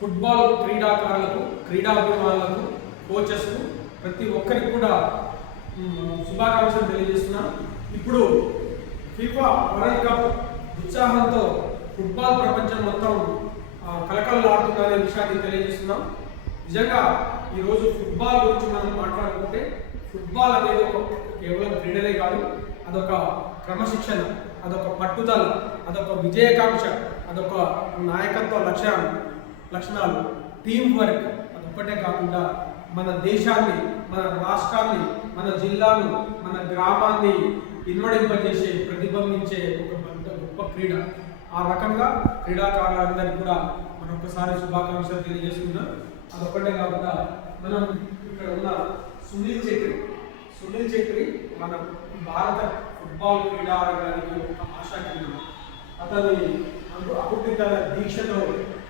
Football క్రీడాకారులకు, క్రీడాభిమానులకు, కోచెస్కు ప్రతి ఒక్కరికి కూడా శుభాకాంక్షలు తెలియజేస్తున్నాం. ఇప్పుడు ఫీఫా వరల్డ్ కప్ ఉత్సాహంతో ఫుట్బాల్ ప్రపంచం మొత్తం కలకలలాడుతుందనే విషయాన్ని తెలియజేస్తున్నాం. నిజంగా ఈరోజు ఫుట్బాల్ గురించి మనం మాట్లాడుకుంటే ఫుట్బాల్ అనేది ఒక కేవలం క్రీడలే కాదు, అదొక క్రమశిక్షణ, అదొక పట్టుదల, అదొక విజయకాంక్ష, అదొక నాయకత్వ లక్షణాలు, టీం వర్క్. అదొక్కటే కాకుండా మన దేశాన్ని, మన రాష్ట్రాన్ని, మన జిల్లాను, మన గ్రామాన్ని ఇన్వడింపజేసే, ప్రతిబింబించే ఒక గొప్ప క్రీడ. ఆ రకంగా క్రీడాకారులందరికీ కూడా మరొకసారి శుభాకాంక్షలు తెలియజేస్తున్నాం. అదొక్కటే కాకుండా మనం ఇక్కడ ఉన్న సునీల్ ఛెత్రి మన భారత ఫుట్బాల్ క్రీడారంగానికి ఒక ఆశాకిరణం. అతని అకుటిత దీక్షతో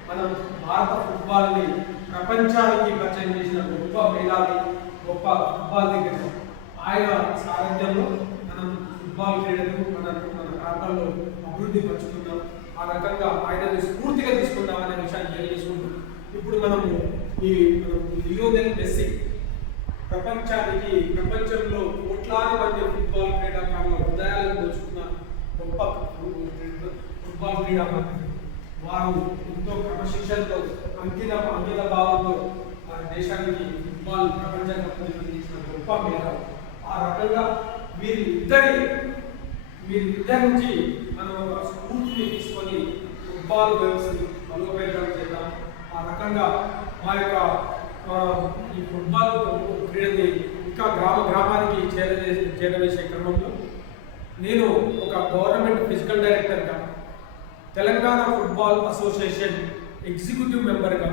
మనం భారత ఫుట్బాల్ని ప్రపంచానికి పరిచయం చేసిన గొప్ప మేధావి, గొప్ప ఫుట్బాల్ దిగ్గజం. ఆయన సారథ్యంలో మనం ఫుట్బాల్ క్రీడను మన ప్రాంతాల్లో అభివృద్ధి పరుచుకుందాం. ఆ రకంగా ఆయనని స్ఫూర్తిగా తీసుకుందాం అనే విషయాన్ని తెలియజేసుకుంటాం. ఇప్పుడు మనము లియోనెల్ మెస్సీ ప్రపంచంలో కోట్లాది మంది ఫుట్బాల్ క్రీడాకారుల హృదయాలను దోచుకున్న గొప్ప ఫుట్బాల్ క్రీడాకారులు. వారు ఎంతో క్రమశిక్షణతో, అంకిత భావంతో మన దేశానికి ఫుట్బాల్ ప్రపంచ కప్ నిర్వహించిన గొప్ప మేధావి. ఆ రకంగా వీరిద్దరి నుంచి మనం స్ఫూర్తిని తీసుకొని ఫుట్బాల్ వ్యవస్థను బలోపేతం చేద్దాం. ఆ రకంగా మా యొక్క ఈ ఫుట్బాల్ క్రీడని ఇంకా గ్రామానికి చేరవేసే క్రమంలో నేను ఒక గవర్నమెంట్ ఫిజికల్ డైరెక్టర్గా, తెలంగాణ ఫుట్బాల్ అసోసియేషన్ ఎగ్జిక్యూటివ్ మెంబర్గా,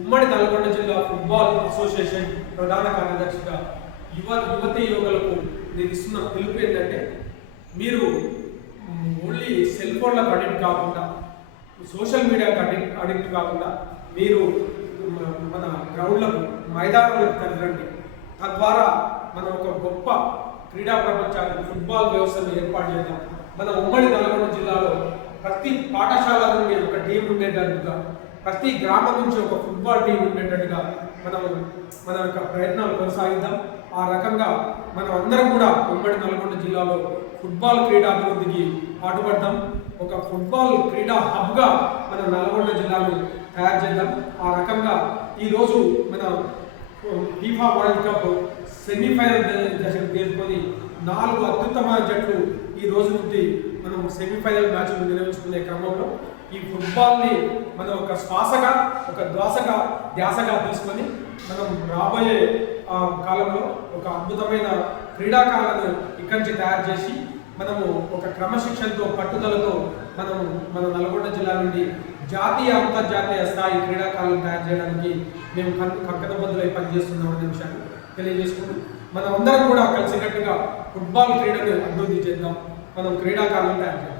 ఉమ్మడి నల్గొండ జిల్లా ఫుట్బాల్ అసోసియేషన్ ప్రధాన కార్యదర్శిగా యువతీ యువకులకు నేను ఇస్తున్న పిలుపు ఏంటంటే, మీరు ఓన్లీ సెల్ ఫోన్లకు అడిక్ట్ కాకుండా, సోషల్ మీడియాకి అడిక్ట్ కాకుండా మీరు మన గ్రౌండ్లకు, మైదానాలకు కదలండి. తద్వారా మనం ఒక గొప్ప క్రీడా ప్రపంచాన్ని, ఫుట్బాల్ వ్యవస్థను ఏర్పాటు చేద్దాం. మన ఉమ్మడి నల్గొండ జిల్లాలో ప్రతి పాఠశాల నుండి ఒక టీం ఉండేటట్టుగా, ప్రతి గ్రామం నుంచి ఒక ఫుట్బాల్ టీం ఉండేటట్టుగా మన యొక్క ప్రయత్నాలు కొనసాగిద్దాం. ఆ రకంగా మనం అందరం కూడా ఉమ్మడి నల్గొండ జిల్లాలో ఫుట్బాల్ క్రీడాభివృద్ధికి పాటుపడదాం. ఒక ఫుట్బాల్ క్రీడా హబ్గా మన నల్గొండ జిల్లాను తయారు చేద్దాం. ఆ రకంగా ఈరోజు మన ఫీఫా వరల్డ్ కప్ సెమీఫైనల్ దశకు చేరుకొని 4 అత్యుత్తమ జట్లు ఈ రోజు నుండి మనం సెమీఫైనల్ మ్యాచ్లు నిర్వహించుకునే క్రమంలో ఈ ఫుట్బాల్ని మనం ఒక శ్వాసగా, ఒక ధ్యాసగా తీసుకొని మనం రాబోయే కాలంలో ఒక అద్భుతమైన క్రీడాకారులను ఇక్కడి నుంచి తయారు చేసి మనము ఒక క్రమశిక్షణతో, పట్టుదలతో మనము మన నల్గొండ జిల్లా నుండి జాతీయ, అంతర్జాతీయ స్థాయి క్రీడాకారులను తయారు చేయడానికి మేము కంకణబద్ధులై పనిచేస్తున్నామనే విషయాన్ని తెలియజేసుకుంటూ మనం అందరం కూడా కలిసికట్టుగా ఫుట్బాల్ క్రీడను అభివృద్ధి చేద్దాం. మనం క్రీడాకారులను తయారు చేద్దాం.